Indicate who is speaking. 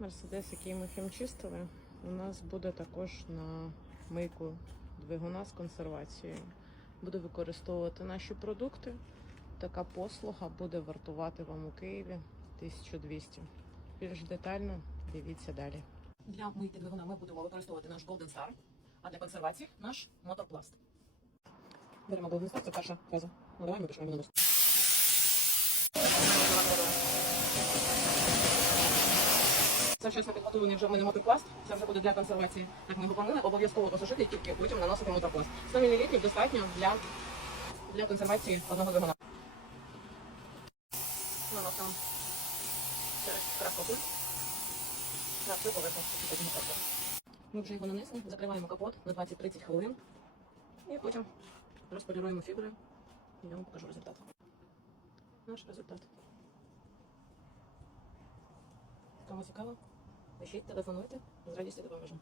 Speaker 1: Мерседес, який ми хімчистили, у нас буде також на мийку двигуна з консервацією. Буде використовувати наші продукти. Така послуга буде вартувати вам у Києві 1200. Більш детально дивіться далі.
Speaker 2: Для мийки двигуна ми будемо використовувати наш Golden Star, а для консервації наш мотопласт. Беремо Golden Star, це перша фаза. Ну, давай ми почнемо Це вчасно підготовлений вже в мене мотопласт. Це вже буде для консервації. Так ми його помили. Обов'язково посушити і тільки потім наносити мотопласт. 100 мл достатньо для, для консервації одного двигуна. Наносимо через крапкопуль на всю поверхню. Потім мотопласт. Ми вже його нанесли, закриваємо капот на 20-30 хвилин і потім розполіруємо фібри. Я вам покажу результат. Наш результат. Кому цікаво, пишіть, телефонуйте, з радістю допоможемо.